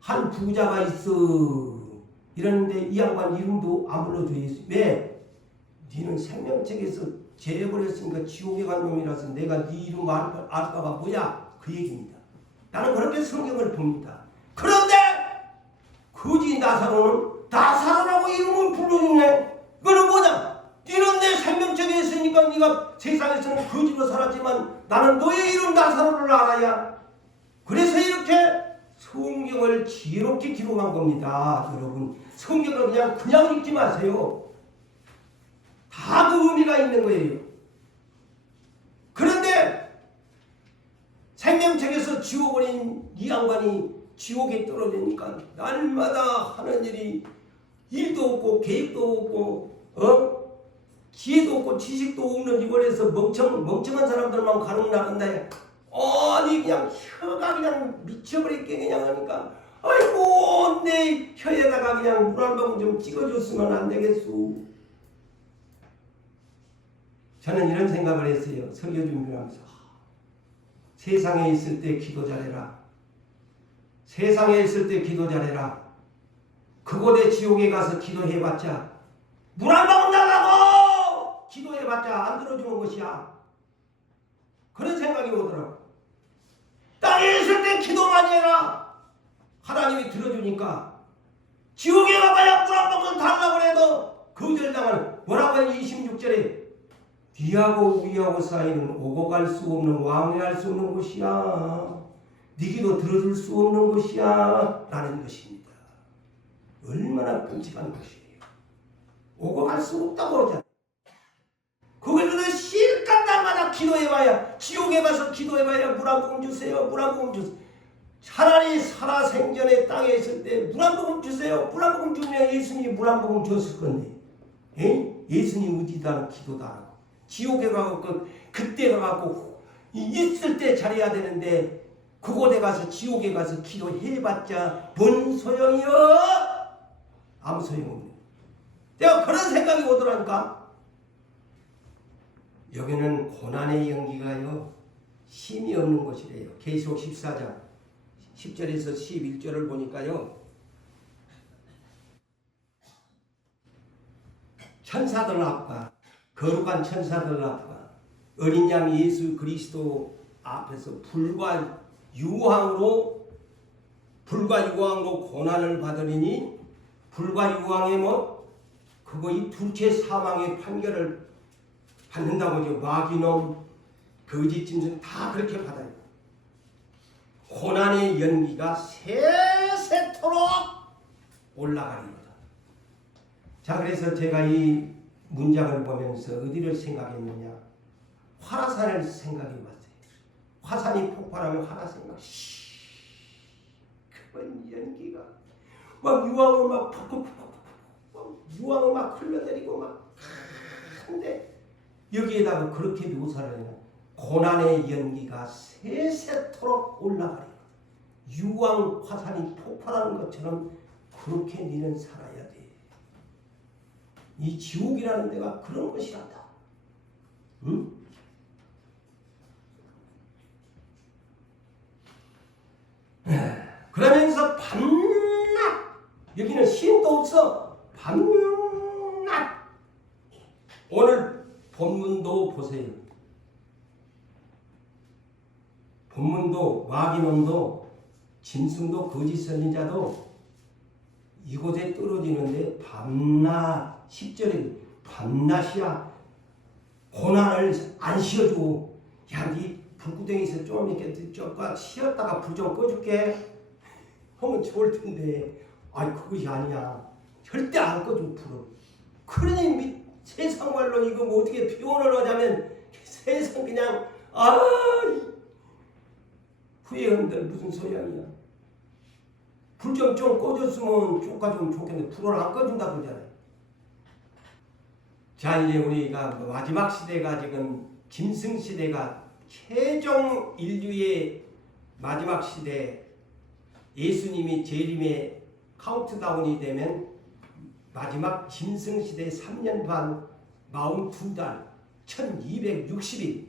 한 부자가 있어. 이러는데 이 양반 이름도 안 불러줘. 예수. 왜? 너는 생명책에서 죄를 했으니까 지옥에 간 놈이라서 내가 네 이름 알까봐 뭐야? 그 얘기입니다. 나는 그렇게 성경을 봅니다. 그런데 거지 나사로라고 이름을 불러주네. 그거는 뭐냐? 너는 내 생명책에 있으니까 네가 세상에서는 거지로 살았지만 나는 너의 이름 나사로를 알아야. 그래서 이렇게 성경을 지혜롭게 기록한 겁니다. 여러분 성경을 그냥 읽지 마세요. 다 그 의미가 있는 거예요. 그런데 생명책에서 지워버린 이 양반이 지옥에 떨어지니까 날마다 하는 일이 일도 없고 계획도 없고 지혜도 없고 지식도 없는 이번에서 멍청한 사람들만 가는 나간다. 아니 그냥 혀가 그냥 미쳐버리게 그냥 하니까 아이고 내 혀에다가 그냥 물 한 방울 좀 찍어줬으면 안 되겠소. 저는 이런 생각을 했어요. 설교 준비하면서. 세상에 있을 때 기도 잘해라. 세상에 있을 때 기도 잘해라. 그곳에 지옥에 가서 기도해봤자 물 한 방울 달라고 기도해봤자 안 들어주는 것이야. 그런 생각이 오더라고. 땅에 있을 때 기도 많이 해라. 하나님이 들어주니까 지옥에 가봐야 물 한 방울 달라고 해도 거절당하는 뭐라고 해 26절에 뒤하고 위하고 사이는 오고 갈 수 없는 왕래할 수 없는 곳이야. 네 기도 들어줄 수 없는 곳이야 라는 것입니다. 얼마나 끔찍한 것이에요. 오고 갈 수 없다고 하잖아요. 거기서 실컷 날마다 기도해봐야 지옥에 가서 기도해봐야 물 한 모금 주세요. 물 한 모금 주세요. 차라리 살아생전에 땅에 있을 때 물 한 모금 주세요. 물 한 모금 주면 예수님이 물 한 모금 줬을 건데 예수님 의지도 않고 기도도 안 하고 지옥에 가고 그때 가고 있을 때 잘해야 되는데 그곳에 가서 지옥에 가서 기도해봤자 뭔 소용이요? 아무 소용없네. 내가 그런 생각이 오더라니까. 여기는 고난의 연기가요 심이 없는 곳이래요. 계시록 14장 10절에서 11절을 보니까요 천사들 앞과 거룩한 천사들 앞과 어린 양 예수 그리스도 앞에서 불과 유황으로 고난을 받으리니 불과 유황의 그거 이 둘째 사망의 판결을 받는다고 하죠. 마귀놈 거짓 짐승 다 그렇게 받아요. 고난의 연기가 세세토록 올라가리로다. 자, 그래서 제가 이 문장을 보면서 어디를 생각했느냐? 화라산을 생각해 봤어요. 화산이 폭발하면 화라산이 그런 연기가 막 유황을 막 푹푹푹 유황을 막 흘러내리고 막 한데 여기에다가 그렇게 묘사를 해요. 고난의 연기가 세세토록 올라가리라. 유황 화산이 폭발하는 것처럼 그렇게 니는 살아야 돼. 이 지옥이라는 데가 그런 것이란다. 응? 그러면서 밤낮 여기는 쉼도 없어. 밤낮 오늘 본문도 보세요. 본문도 마귀놈도 짐승도 거짓 선지자도 이곳에 떨어지는데 밤낮 10절에 밤낮이야. 고난을 안 쉬어줘. 야, 네 불구덩이에서 좀 이렇게 좀 쉬었다가 불 좀 꺼줄게 하면 좋을 텐데 아이 그것이 아니야. 절대 안 꺼줘 불을. 그러니 세상 말로 이거 뭐 어떻게 표현을 하자면 세상 그냥 후회한들 무슨 소용이야. 불 좀 꺼줬으면 좀 좋겠는데 불을 안 꺼준다 그러잖아요. 자, 이제 우리가 마지막 시대가 지금 짐승 시대가 최종 인류의 마지막 시대 예수님이 재림의 카운트다운이 되면 마지막 짐승 시대 3년 반 42달 1260일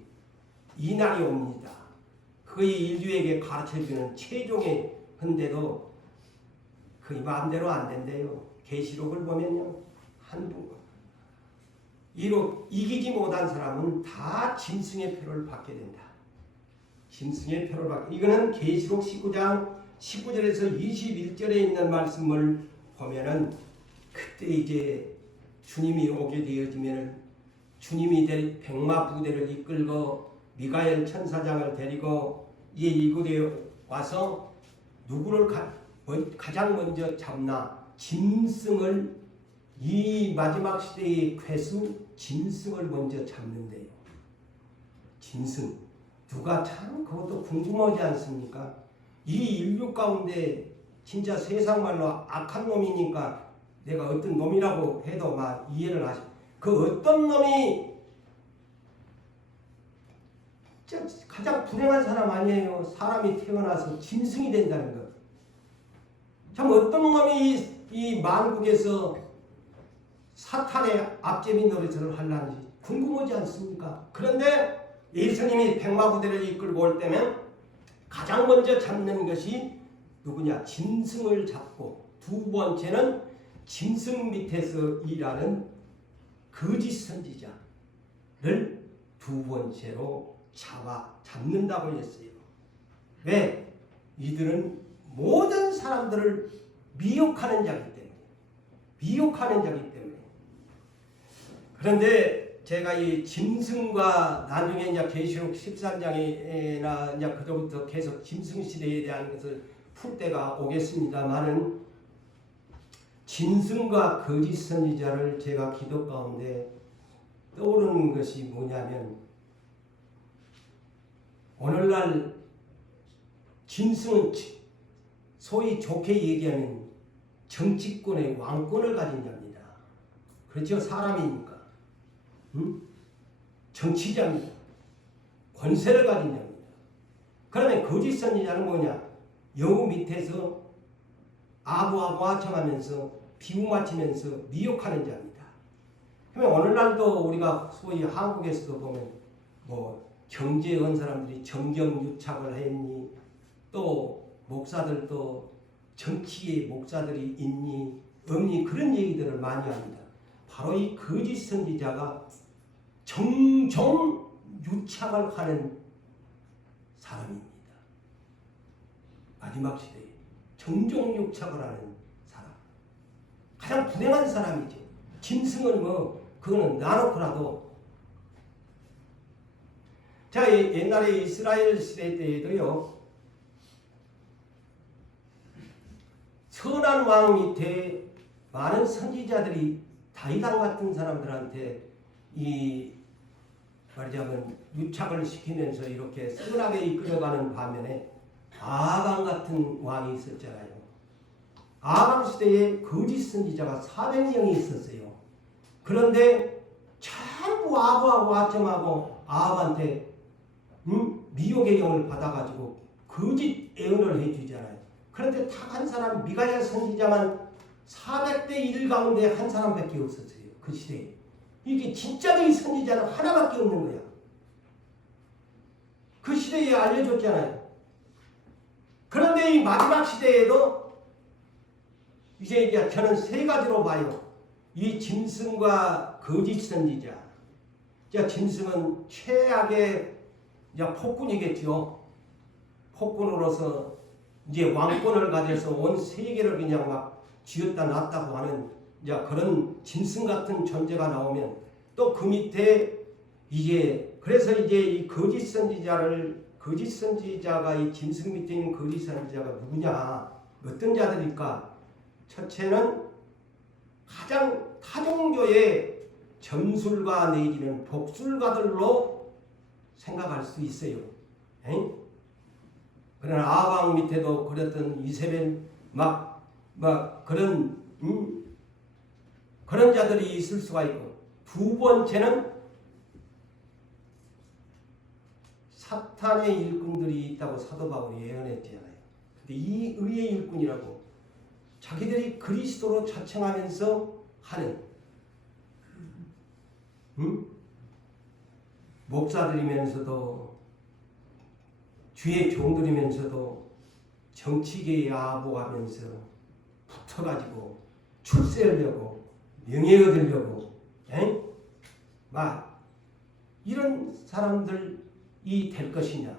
이 날이 옵니다. 거의 인류에게 가르쳐주는 최종의 헌데도 거의 마음대로 안 된대요. 계시록을 보면요. 이기지 못한 사람은 다 짐승의 표를 받게 된다. 짐승의 표를 받게. 이거는 계시록 19장 19절에서 21절에 있는 말씀을 보면은 그때 이제 주님이 오게 되어지면은 주님이 될 백마 부대를 이끌고 미가엘 천사장을 데리고 이곳에 와서 누구를 가장 먼저 잡나? 짐승을 이 마지막 시대의 괴수 짐승을 먼저 잡는데요. 짐승 누가 참 그것도 궁금하지 않습니까? 이 인류 가운데 진짜 세상 말로 악한 놈이니까 내가 어떤 놈이라고 해도 막 이해를 하시. 그 어떤 놈이 가장 불행한 사람 아니에요. 사람이 태어나서 짐승이 된다는 것. 참 어떤 놈이 이 만국에서 사탄의 앞제비 노릇을 하려는지 궁금하지 않습니까? 그런데 예수님이 백마부대를 이끌고 올 때면 가장 먼저 잡는 것이 누구냐? 짐승을 잡고, 두 번째는 짐승 밑에서 일하는 거짓 선지자를 두 번째로 잡는다고 했어요. 왜? 이들은 모든 사람들을 미혹하는 자이기 때문에. 미혹하는 자이기 때문에. 그런데 제가 이 짐승과 나중에 이제 계시록 13장이나 이제 그때부터 계속 짐승 시대에 대한 것을 풀 때가 오겠습니다만은, 짐승과 거짓 선지자를 제가 기도 가운데 떠오르는 것이 뭐냐면, 오늘날 짐승은 소위 좋게 얘기하면 정치권의 왕권을 가진 자입니다. 그렇죠? 사람이니까. 정치자입니다. 권세를 가진 자입니다. 그러면 거짓 선지자는 뭐냐? 여우 밑에서 아부하고 아첨하면서 비유 맞추면서 미혹하는 자입니다. 그러면 오늘날도 우리가 소위 한국에서도 보면 뭐 경제에 온 사람들이 정경유착을 했니, 또 목사들도 정치에 목사들이 있니 없니, 그런 얘기들을 많이 합니다. 바로 이 거짓 선지자가 정정 유착을 하는 사람입니다. 마지막 시대에 정정 유착을 하는 사람, 가장 불행한 사람이죠. 짐승은 뭐 그거는 놔놓고라도. 자, 옛날에 이스라엘 시대 때에도요, 선한 왕 밑에 많은 선지자들이 다윗왕 같은 사람들한테 이 말하자면 유착을 시키면서 이렇게 선하게 이끌어가는 반면에 아방 같은 왕이 있었잖아요. 아방 시대에 거짓 선지자가 400명이 있었어요. 그런데 전부 아부하고 아첨하고 아합한테 미혹의 영을 받아가지고 거짓 예언을 해주잖아요. 그런데 딱 한 사람, 미가야 선지자만 400대 1 가운데 한 사람밖에 없었어요. 그 시대에. 이게 진짜적인 선지자는 하나밖에 없는 거야. 그 시대에 알려줬잖아요. 그런데 이 마지막 시대에도 이제 저는 세 가지로 봐요. 이 짐승과 거짓 선지자. 짐승은 최악의 폭군이겠죠. 폭군으로서 이제 왕권을 가져서 온 세계를 그냥 막 쥐었다 놨다고 하는 그런 짐승 같은 존재가 나오면, 또 그 밑에 그래서 이제 이 거짓 선지자가 이 짐승 밑에 있는 거짓 선지자가 누구냐, 어떤 자들일까? 첫째는 가장 타종교의 점술가 내지는 복술가들로 생각할 수 있어요. 그러나 아방 밑에도 그랬던 이세벨 그런 자들이 있을 수가 있고, 두 번째는 사탄의 일꾼들이 있다고 사도 바울이 예언했잖아요. 근데 이 의의 일꾼이라고 자기들이 그리스도로 자청하면서 하는 목사들이면서도 주의 종들이면서도 정치계에 아부하면서 붙어가지고 출세하려고 명예 얻으려고 이런 사람들이 될 것이냐,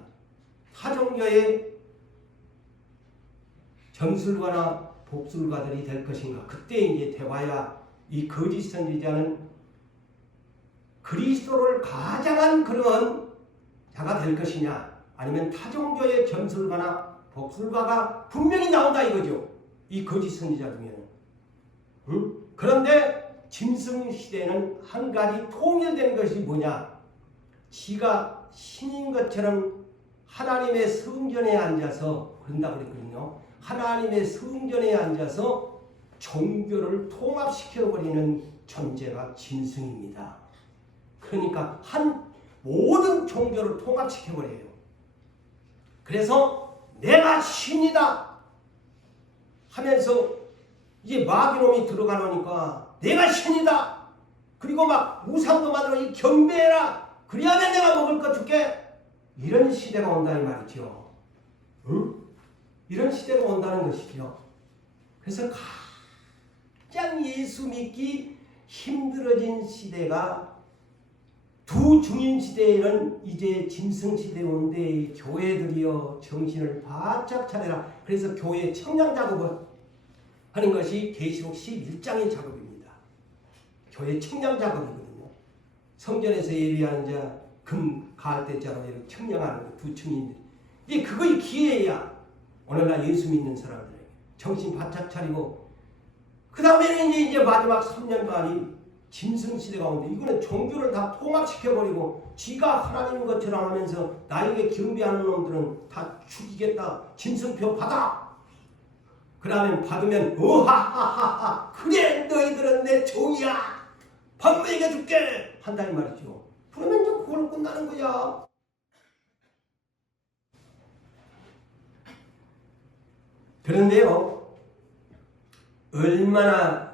타종교의 점술가나 복술가들이 될 것인가. 그때 이제 되와야 이 거짓 선지자는 그리스도를 가장한 그런 자가 될 것이냐, 아니면 타종교의 점술가나 복술가가 분명히 나온다 이거죠. 이 거짓 선지자 중에는. 그런데 짐승 시대는 한 가지 통일된 것이 뭐냐, 지가 신인 것처럼 하나님의 성전에 앉아서, 그런다고 그랬거든요. 하나님의 성전에 앉아서 종교를 통합시켜버리는 존재가 짐승입니다. 그러니까 모든 종교를 통합시켜버려요. 그래서 내가 신이다 하면서 이제 마귀놈이 들어가 놓으니까 내가 신이다. 그리고 막 우상도 만들어 이 경배해라. 그리하면 내가 먹을 것 줄게. 이런 시대가 온다 이 말이죠. 응? 이런 시대가 온다는 것이죠. 그래서 가장 예수 믿기 힘들어진 시대가 두 중인 시대에는 이제 짐승 시대 온데 교회들이여 정신을 바짝 차려라. 그래서 교회 청량 작업을 하는 것이 계시록 11장의 작업입니다. 교회 청량 작업이거든요. 성전에서 예배하는 자, 금 가을 때처럼 이렇게 청량하는 두 증인들. 이게 그거의 기회야. 오늘날 예수 믿는 사람들에게 정신 바짝 차리고 그 다음에는 이제 마지막 3년간이 짐승 시대가 오는데 이거는 종교를 다 통합시켜버리고 지가 하나님인 것처럼 하면서 나에게 경배하는 놈들은 다 죽이겠다. 짐승표 받아. 그러면 받으면 어하하하하 그래 너희들은 내 종이야. 밥 먹여줄게 한다 이 말이죠. 그러면 이제 그걸로 끝나는 거야. 그런데요, 얼마나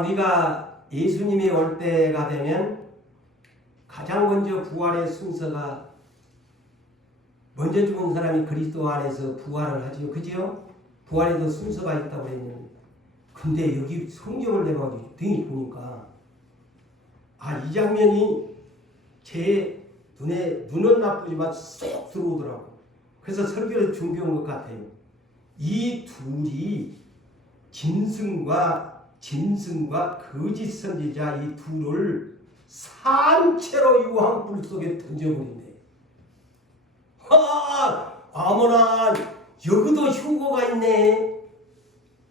우리가 예수님이 올 때가 되면 가장 먼저 부활의 순서가 먼저 죽은 사람이 그리스도 안에서 부활을 하지요. 그지요? 부활에도 순서가 있다고 그랬는데 근데 여기 성경을 내가 등이 보니까 이 장면이 제 눈은 나쁘지만 쏙 들어오더라고. 그래서 설교를 준비한 것 같아요. 이 둘이 짐승과 거짓 선지자 이 둘을 산채로 유황불 속에 던져버린대. 아무나 여기도 휴거가 있네.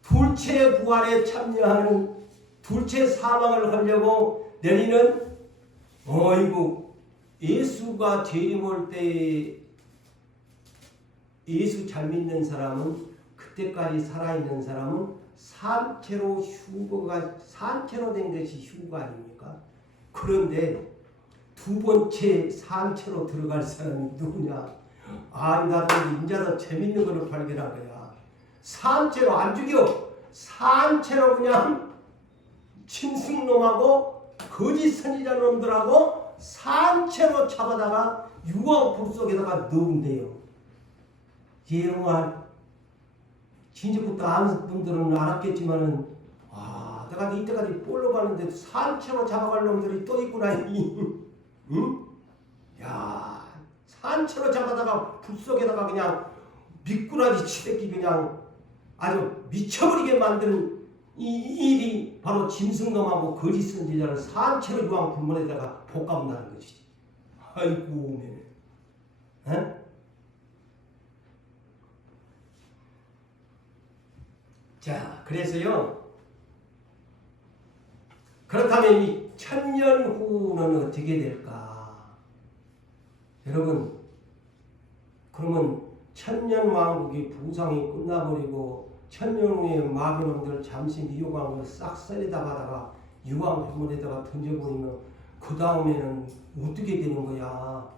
둘째 부활에 참여하는 둘째 사망을 하려고 내리는 어이구 예수가 재림 올 때 예수 잘 믿는 사람은 그때까지 살아있는 사람은 산채로 된 것이 휴거가 아닙니까? 그런데 두 번째 산채로 들어갈 사람이 누구냐? 나도 이제 더 재밌는 걸 발견한 거야. 산채로 안 죽여. 산채로 그냥 짐승놈하고 거짓 선지자 놈들하고 산채로 잡아다가 유황불 속에다가 넣은대요. 여러분 진짜부터 아는 분들은 알았겠지만은 내가 이때까지 볼로 봤는데 산채로 잡아갈 놈들이 또 있구나. 응? 야, 산채로 잡아다가 불 속에다가 그냥 미꾸라지 치대기 그냥 아주 미쳐버리게 만드는 이 일이 바로 짐승놈하고 거짓 선지자를 산채로 유황 불문에다가 볶아본다는 것이지. 아이고, 네. 자, 그래서요. 그렇다면 이 1000년 후는 어떻게 될까? 여러분, 그러면 1000년 왕국이 부상이 끝나버리고 1000년 후에 마귀놈들 잠시 미혹한 걸 싹 썰에다 받아가 유황 불문에다가 던져버리면 그 다음에는 어떻게 되는 거야?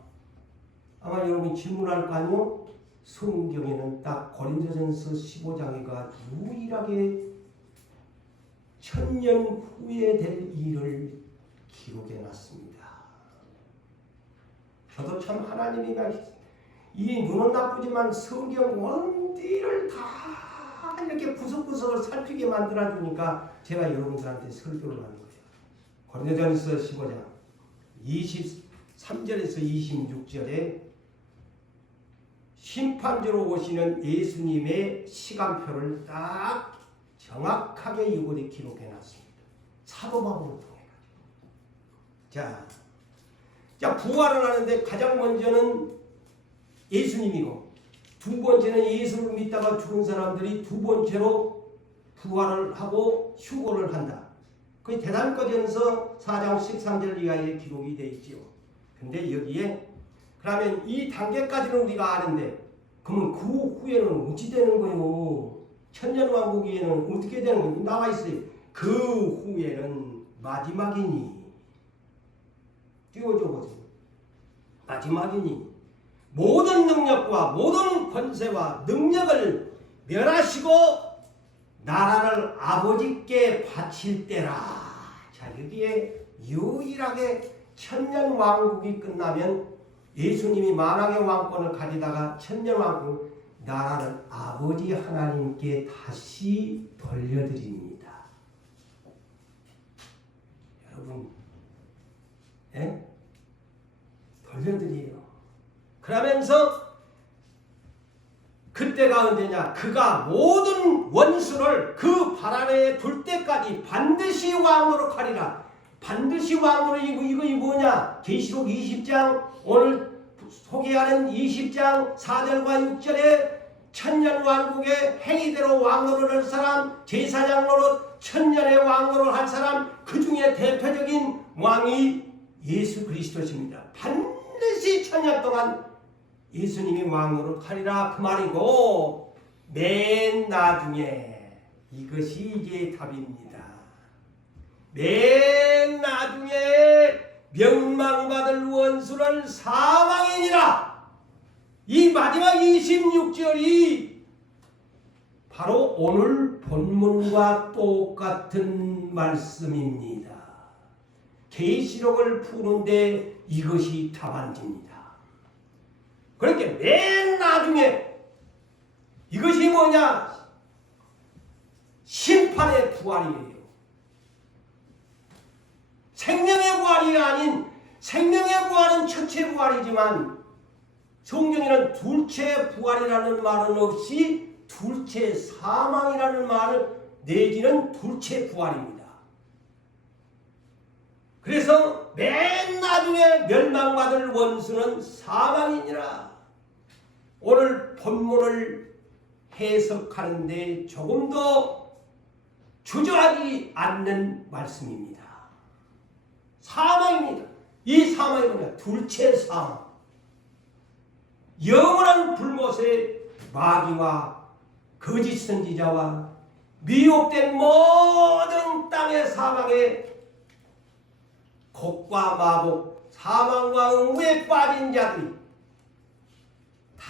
아마 여러분이 질문할 거 아니요? 성경에는 딱 고린도전서 15장에가 유일하게 1000년 후에 될 일을 기록해 놨습니다. 저도 참 하나님이 이 눈은 나쁘지만 성경 원디를 다 이렇게 구석구석을 살피게 만들어주니까 제가 여러분들한테 설교를 하는 거예요. 고린도전서 15장 23절에서 26절에 심판주로 오시는 예수님의 시간표를 딱 정확하게 이곳에 기록해 놨습니다. 사도 바울을 통해 가지고. 자, 부활을 하는데 가장 먼저는 예수님이고 두 번째는 예수를 믿다가 죽은 사람들이 두 번째로 부활을 하고 휴거를 한다. 그 대단거전서 4장 13절 이하에 기록이 되어 있지요. 근데 여기에 그러면 이 단계까지는 우리가 아는데 그러면 그 후에는 어찌 되는 거요? 천년왕국에는 어떻게 되는 거요? 나와 있어요. 그 후에는 마지막이니 띄워줘 보세요. 마지막이니 모든 능력과 모든 권세와 능력을 멸하시고 나라를 아버지께 바칠 때라 자, 여기에 유일하게 천년 왕국이 끝나면 예수님이 만왕의 왕권을 가지다가 천년 왕국 나라를 아버지 하나님께 다시 돌려드립니다. 여러분, 예? 돌려드려요. 그러면서 그때가 언제냐? 그가 모든 원수를 그 발 아래에 둘 때까지 반드시 왕으로 가리라. 반드시 왕으로. 이거 뭐냐? 계시록 20장 오늘 소개하는 20장 4절과 6절에 천년 왕국의 행위대로 왕으로 할 사람, 제사장 노릇 천년의 왕으로 할 사람, 그 중에 대표적인 왕이 예수 그리스도십니다. 반드시 천년 동안 예수님이 왕으로 가리라 그 말이고, 맨 나중에 이것이 이제 답입니다. 맨 나중에 멸망받을 원수는 사망이니라. 이 마지막 26절이 바로 오늘 본문과 똑같은 말씀입니다. 계시록을 푸는데 이것이 답안집니다. 그렇게 맨 나중에 이것이 뭐냐? 심판의 부활이에요. 생명의 부활이 아닌, 생명의 부활은 첫째 부활이지만 성경에는 둘째 부활이라는 말은 없이 둘째 사망이라는 말을 내지는 둘째 부활입니다. 그래서 맨 나중에 멸망받을 원수는 사망이니라. 오늘 본문을 해석하는데 조금 더 주저하지 않는 말씀입니다. 사망입니다. 이 사망이 뭐냐? 둘째 사망. 영원한 불못의 마귀와 거짓 선지자와 미혹된 모든 땅의 사망에 곡과 마복, 사망과 응무에 빠진 자들이 다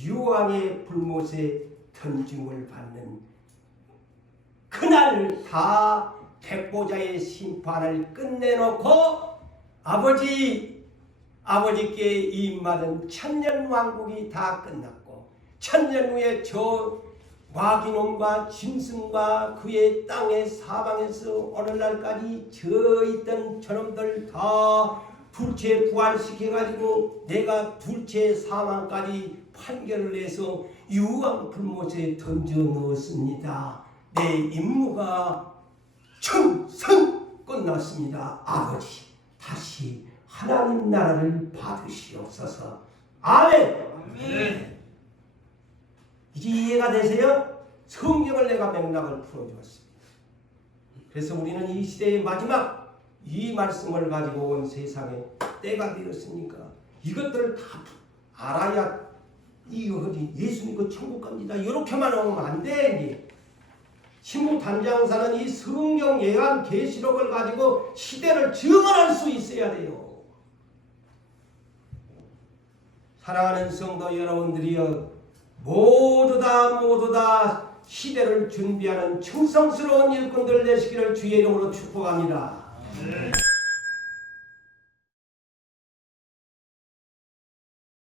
유황의 불못에 던짐을 받는 그날 다 백보자의 심판을 끝내놓고 아버지께 임받은 천년왕국이 다 끝났고, 천년 후에 저 마귀놈과 짐승과 그의 땅의 사방에서 오늘날까지 저 있던 저놈들 다 둘째 부활시켜가지고 내가 둘째 사망까지 판결을 해서 유황 불못에 던져 넣었습니다. 내 임무가 충성 끝났습니다. 아버지, 다시 하나님 나라를 받으시옵소서. 아멘. 아멘. 이제 이해가 되세요? 성경을 내가 맥락을 풀어주었습니다. 그래서 우리는 이 시대의 마지막 이 말씀을 가지고 온 세상에 때가 되었으니까 이것들을 다 알아야 이거 하지. 예수 믿고 천국 갑니다. 이렇게만 하면 안 돼. 신부 단장사는 이 성경 예언 계시록을 가지고 시대를 증언할 수 있어야 돼요. 사랑하는 성도 여러분들이여, 모두 다 시대를 준비하는 충성스러운 일꾼들 되시기를 주의 이름으로 축복합니다. 네.